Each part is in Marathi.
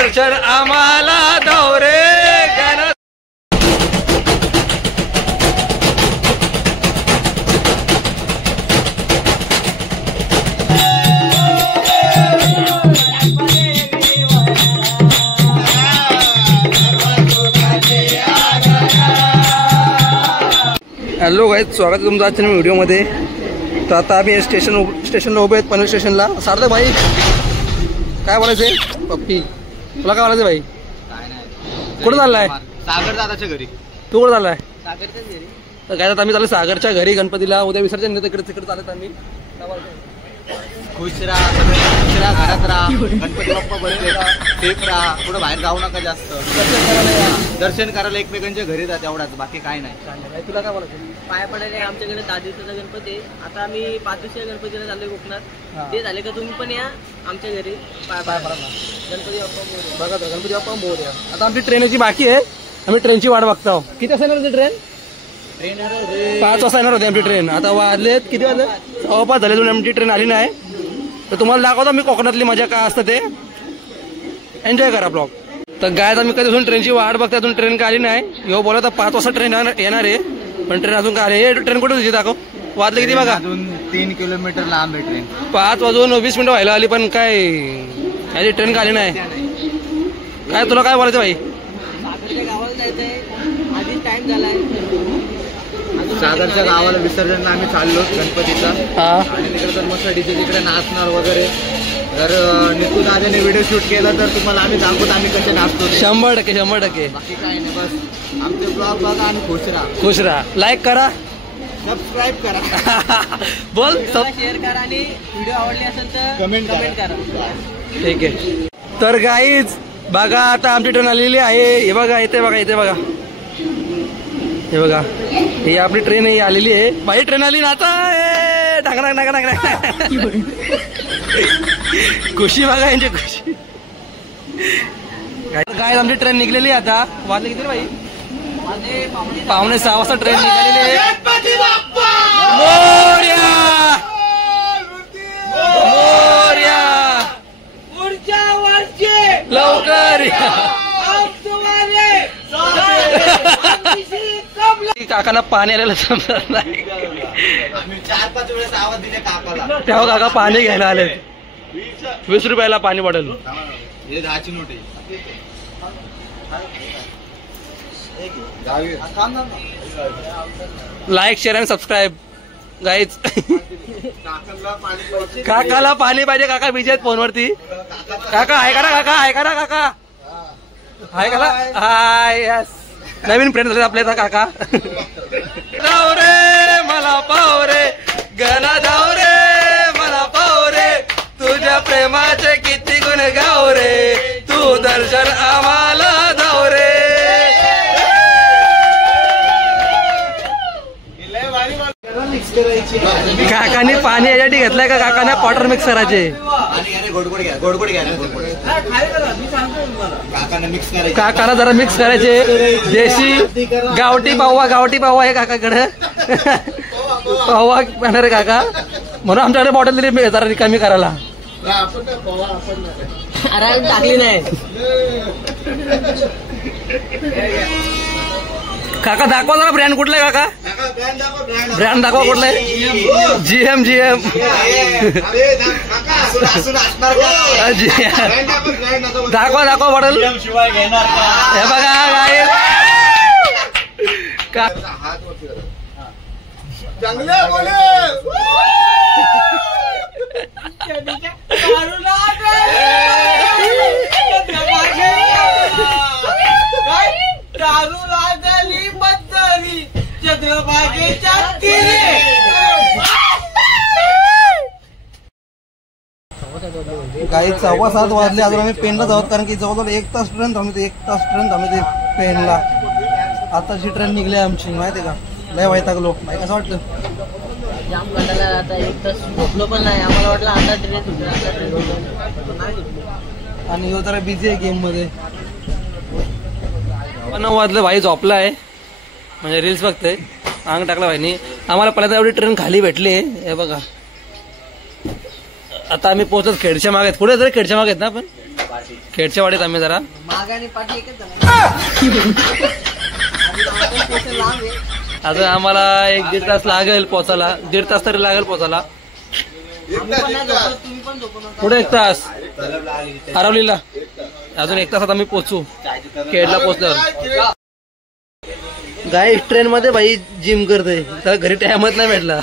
दर्शन आम्हाला दौरे गण. हॅलो गाईज, स्वागत आहे तुमचं आजच्या व्हिडिओमध्ये. तर आता आम्ही स्टेशनला उभे आहेत, पनवेल स्टेशनला. सार्थक भाई काय बोलायचंय? पप्पी तुला काय बोलायचं भाई? कुठं चाललाय? सागर दादाच्या घरी. तू कुठं चाललाय? सागरच्याच घरी. तर काय आता आम्ही चाललो सागरच्या घरी. गणपतीला उद्या विसर्जन देतो. तिकडे चालत आम्ही. खुश राहा, खुश राहा, घरात राहा, गणपती बाप्पा बसले, सेफ राहा, कुठं बाहेर जाऊ नका जास्त. दर्शन करायला एकमेकांच्या घरी जा, तेवढाच, बाकी काय नाही. तुला काय बोलायचं? पाया पडायला आमच्याकडे 10 दिवसाचा गणपती आहे. आता आम्ही 5 दिवसाच्या गणपतीला चाललोय कोकणात. ते झाले का तुम्ही पण या आमच्या घरी पाया पडा. गणपती बाप्पा मोरया. बघा तर गणपती बाप्पा मोरया. आता आमची ट्रेनची बाकी आहे. आम्ही ट्रेनची वाट बघतो. किती वाजता येणार होती ट्रेन? 5 वाजता येणार होती आमची ट्रेन. आता वाजलेत किती वाजले? 5:15 झाले. अजून आमची ट्रेन आली नाही. तर तुम्हाला दाखवतो मी कोकणातली मजा काय असतं ते. एन्जॉय करा ब्लॉग. तर गाय आम्ही कधी ट्रेनची वाट बघते, अजून ट्रेन काय आली नाही. यो बोला तर 5 वाजता ट्रेन येणार आहे, पण ट्रेन अजून काय आली? ट्रेन कुठे होती दाखव. वाजले किती बघा? अजून 3 किलोमीटर लांब आहे ट्रेन. 5 वाजून 20 मिनिटं व्हायला आली, पण काय याची ट्रेन काय आली नाही. काय तुला काय बोलायचं भाई? सागरच्या गावाला जायचंय, आधी टाइम झालाय. सागरच्या गावाला विसर्जनला आम्ही चाललो गणपतीचा. आणि तिकडे तर मस्त डीजे तिकडे नाचणार वगैरे. जर नितू दादाने व्हिडिओ शूट केला तर तुम्हाला आम्ही दाखवतो आम्ही कसे नाचतो. 100%. बाकी काय नाही, बस आमचे ब्लॉग बघा आणि खुश राहा. खुश राहा. लाईक करा, सबस्क्राईब करा. बोल शेअर करा आणि व्हिडिओ आवडली असेल तर कमेंट करा. ठीक आहे. तर गाईज बघा, आता आमची ट्रेन आलेली आहे. हे बघा, इथे बघा, इथे बघा, हे बघा, ही आपली ट्रेन ही आलेली आहे. बाई ट्रेन आली ना आता. टाकणार खुशी बघा यांची खुशी. काय आमची ट्रेन निघलेली आहे आता. वाजले किती बाई? 5:45 वाजता ट्रेन निघालेली आहे. मोरया मोरया पुढच्या वर्षी लवकर या. काकांना पाणी आलेलं समजत नाही. आम्ही 4-5 वेळेस आवाज दिले काकाला. तेव्हा काका पाणी घ्यायला आले. 20 रुपयाला पाणी बॉटल. हे 10ची नोट आहे. लाईक, शेअर आणि सबस्क्राईब गाईज. काकाला पाणी पाहिजे. काका बिजी आहेत फोनवरती. काका आहे का ना? काका आहे का ना? काका आहे का ना? हाय, यस. नवीन फ्रेंड झाले आपल्या काका. जाऊ रे मला पाव रे, गणा जाऊ रे मला पाव रे, तुझ्या प्रेमाचे किती गुण गाव रे, तू दर्शन आम्हाला जाऊ रे. काकाने पाणी यासाठी घेतलंय का? काकाने पॉटर मिक्स करायचे. काकाला जरा मिक्स करायचे. देशी गावठी पावा आहे काकाकडे. पावा येणार आहे काका, म्हणून आमच्याकडे बॉटल दिली जरा रिकामी करायला. अरे टाकली नाही. काका दाखवा जरा ब्रँड कुठला आहे काका? ब्रँड दाखवा कुठला आहे? GM. दाखवा बॉटल. हे बघा काय काही 7:15 वाजले. अजून आम्ही पेनला जाऊ, कारण की जवळजवळ 1 तास ट्रेन थांबते. 1 तास ट्रेन थांबते पेनला. आताची ट्रेन निघली आमची, माहिती का? लय वैतागलो. बाई कसं वाटलं? जाम कंटाळा. आता 1 तास झोपलो पण नाही. आम्हाला वाटलं आता ट्रेन सुटेल. आणि ह्यो जरा बिझी आहे गेम मध्ये. 9 वाजलं, भाई झोपला आहे, म्हणजे रील्स बघते. अंग टाकला भाईनी. आम्हाला पहिल्यांदा एवढी ट्रेन खाली भेटली. हे बघा, आता आम्ही पोहोचत खेडच्या मागे. पुढे जरी खेडच्या मागे आहेत ना आपण. खेडच्या वाडीत आम्ही जरा माग आणि पाठी एकच झाला. स्टेशन लांब आहे. अजून आम्हाला 1-1.5 तास लागेल पोचायला. 1.5 तास तरी लागेल पोचायला. आम्ही पण नाही झोपत, तुम्ही पण झोपू नका. पुढे 1 तास हरवलीला. अजून 1 तासात आम्ही पोचू खेडला पोचल्यावर. गाईस ट्रेन मध्ये भाई जिम करतोय. त्याला घरी टाइमच नाही भेटला.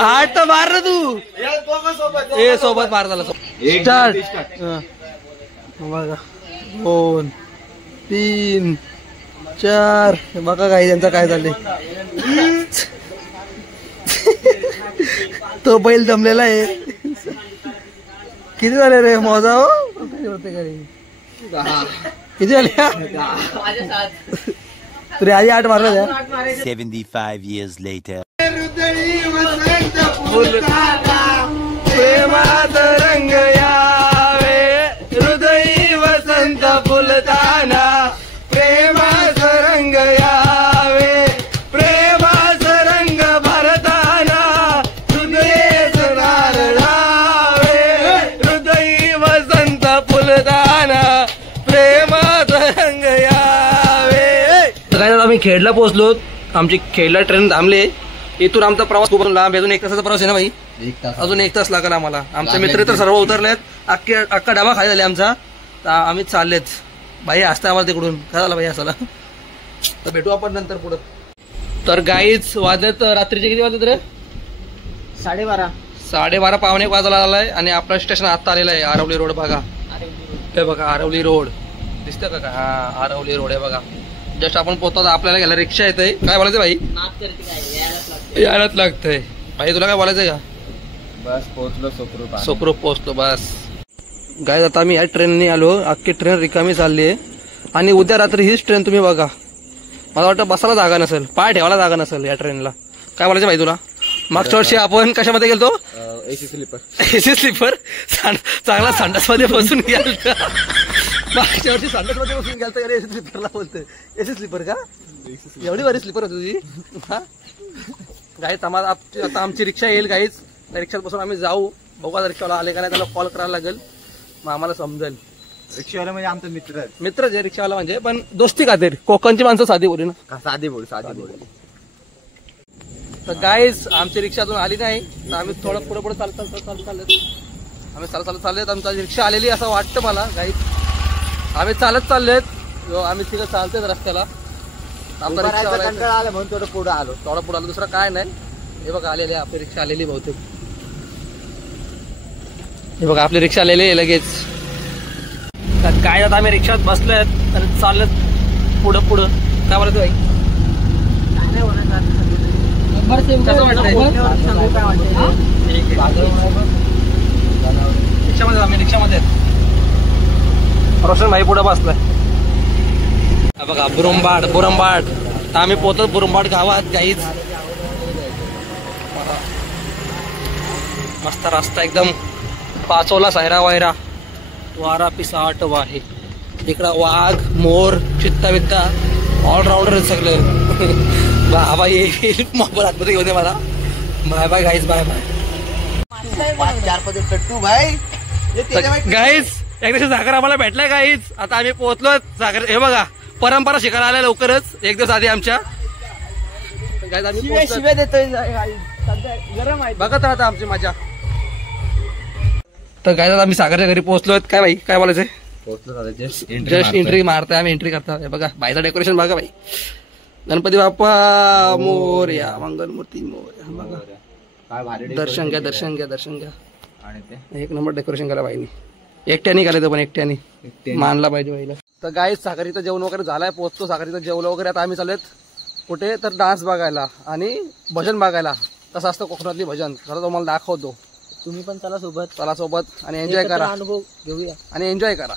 आठ तर मार ना तू. ए सोबत मार झाला. स्टार्ट. बघा 2 3 4. बघा काय त्यांचं काय झालंय. तो बैल जमलेला आहे. किती झाले रे मोजा हो. किती झाले तरी आधी 8 मारलं द्या. 75 years later. प्रेमात रंग यावे हृदयी वसंत फुलताना. प्रेमात रंग यावे प्रेमात रंग भरताना. हृदय रावे हृदयी वसंत फुलताना. प्रेमात रंग यावे. तर काय आम्ही खेडला पोहोचलो. आमची खेडला ट्रेन थांबले. इथून आमचा प्रवास खूप लांब. अजून 1 तासाचा प्रवास आहे ना भाई. अजून 1 तास लागला आम्हाला. आमचे मित्र तर सर्व उतरलेत. अख्खा डबा खाली झाले आमचा. आम्ही चाललेत. भाई असता आम्हाला तिकडून काय झालं भाई असाला. तर भेटू आपण नंतर पुढं. तर गाईच वाजत रात्रीचे किती वाजत रे. 12:30. 12:30 पावणे 1 वाजला आलाय. आणि आपलं स्टेशन आता आलेलं आहे. आरवली रोड बघा. हे बघा आरवली रोड दिसतं का. हा आरवली रोड आहे बघा. जस्ट आपण पोहोचतो. आपल्याला गेला रिक्षा येते. काय बोलायचं भाई. यायलाच लागतंय. भाई तुला काय बोलायचंय का. बस पोहोचलो सुखरूप पोहोचलो बस. गाईज आता आम्ही या ट्रेनने आलो. अख्खी ट्रेन रिकामी चालली आहे. आणि उद्या रात्री हीच ट्रेन तुम्ही बघा. मला वाटतं बसायला जागा नसेल. पाय ठेवायला जागा नसेल या ट्रेनला. काय बोलायचं भाई तुला. मागच्या वर्षी आपण कशामध्ये गेलतो. AC sleeper. AC sleeper. चांगला संडास मध्ये बसून गेलतो. मागच्या वर्षी संडास मध्ये बसून गेलतो. एसी स्लीपरला बोलतोय. एसी स्लीपर का एवढी भारी स्लीपर होती तुझी. गाईच आम्हाला आता आमची रिक्षा येईल. गाईच त्या रिक्षात बसून आम्ही जाऊ. बघा रिक्षावाला आले का नाही. त्याला कॉल करायला लागेल. मग आम्हाला समजेल. रिक्षावाला म्हणजे आमचा मित्रच आहे रिक्षावाला. म्हणजे पण दोस्ती खातीर. कोकणची माणसं साधी बोली ना. साधी बोल. तर गाईज आमची रिक्षा अजून आली नाही. तर आम्ही थोडं पुढे चालत आम्ही चालत आमची रिक्षा आलेली असं वाटतं मला. गाईज आम्ही चालत चाललेत. आम्ही तिकडे चालतोय रस्त्याला. आमचा रिक्षा आलं म्हणून थोडं पुढे आलो. दुसरं काय नाही. हे बघा आलेली आपली रिक्षा आलेली बहुतेक. हे बघा आपली रिक्षा आलेली आहे लगेच. काय आता आम्ही रिक्षात बसलोय आणि चालत पुढं. काय बोलतो भाई. कसं वाटतंय. रिक्षामध्ये आम्ही रिक्षामध्ये रोशन भाई पुढे बसलाय. बघा बुरंबाड. तर आम्ही पोहोचतो बुरंबाड गावात. गाईच मस्त रस्ता एकदम. पाचोला सायरा वायरा वारा पिसाट वाहे. इकडं वाघ मोर चित्ता बित्ता ऑलराऊंडर सगळे. बाबा येईल मोबाईल आतमध्ये घेऊन दे मला. Bye bye guys. Bye bye 5-4 टट्टू भाई. गाईज एकदा सागर आम्हाला भेटलाय. गाईज आता आम्ही पोहोचलो सागर. हे बघा परंपरा शिकायला आल्या लवकरच 1 दिवस आधी आमच्या. शिव्या देतोय. गरम आहे. बघत राहता आमची मजा. तर काय आम्ही सागरच्या घरी पोहोचलोय. काय भाई काय बोलायचंय. जस्ट एंट्री मारताय आम्ही. एंट्री करता. बघा बाईचं डेकोरेशन बघा भाई. गणपती बाप्पा मोरया. मंगलमूर्ती मोरया. बघा दर्शन घ्या. एक नंबर डेकोरेशन करा बाईनी. एकट्याने करायचं पण एकट्याने मानला पाहिजे बाईला. तर गाईज सागर इथं जेवण वगैरे झालाय. पोहोचतो सागर इथं जेवलं वगैरे. आता आम्ही चाललेत कुठे तर डान्स बघायला आणि भजन बघायला. कसं असतं कोकणातली भजन. खरं तुम्हाला दाखवतो. तुम्ही पण चला सोबत आणि एन्जॉय करा. अनुभव घेऊया आणि एन्जॉय करा.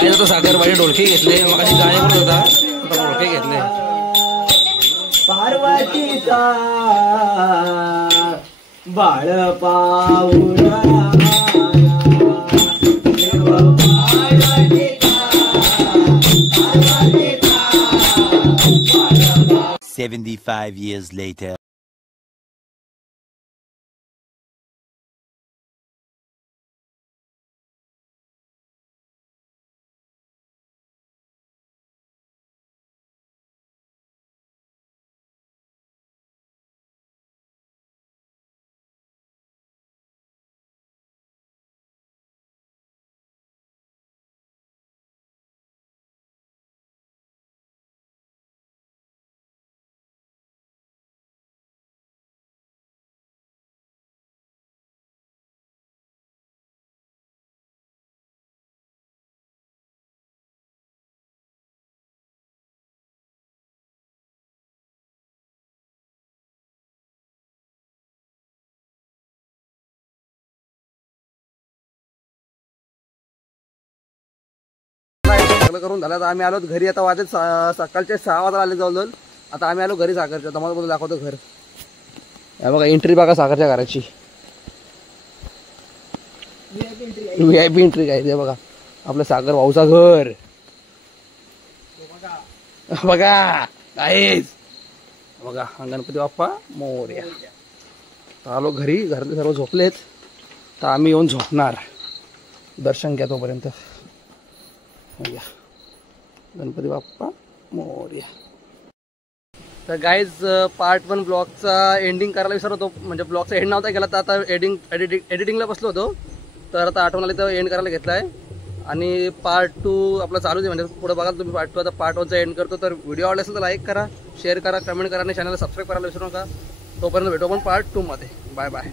काय जातं साखरबाजी ढोलके घेतले मग गाणे करत होता आता ढोलके घेतले पार्वतीचा बाळ पाऊण 75 years later. करून झाला. आम्ही आलो घरी. आता वाजत सकाळचे 6 वाजता आले जवळ. आता आम्ही आलो घरी सागरच्या. तुम्हाला बोलून दाखवतो घर. या बघा एंट्री बघा सागरच्या घराची. VIP एंट्री काय ते बघा. आपलं सागर भाऊचा घर बघा आहेच बघा. गणपती बाप्पा मोरया. आलो घरी. घरातले सर्व झोपलेत. तर आम्ही येऊन झोपणार. दर्शन घ्या तोपर्यंत. गणपती बाप्पा मोरया. तर गाईज पार्ट 1 ब्लॉगचा एंडिंग करायला विसरत होतो. म्हणजे ब्लॉगचा एंड नव्हता केला. तर आता एडिटिंगला बसलो होतो. तर आता आठवण आली तर एंड करायला घेतला आहे. आणि पार्ट 2 आपला चालूच आहे. म्हणजे पुढे बघा तुम्ही पार्ट 2. आता पार्ट 1चा एंड करतो. तर व्हिडिओ आवडला असेल तर लाईक करा, शेअर करा, कमेंट करा आणि चॅनलला सबस्क्राईब करायला विसरू नका. तोपर्यंत भेटू आपण पार्ट 2 मध्ये. Bye bye.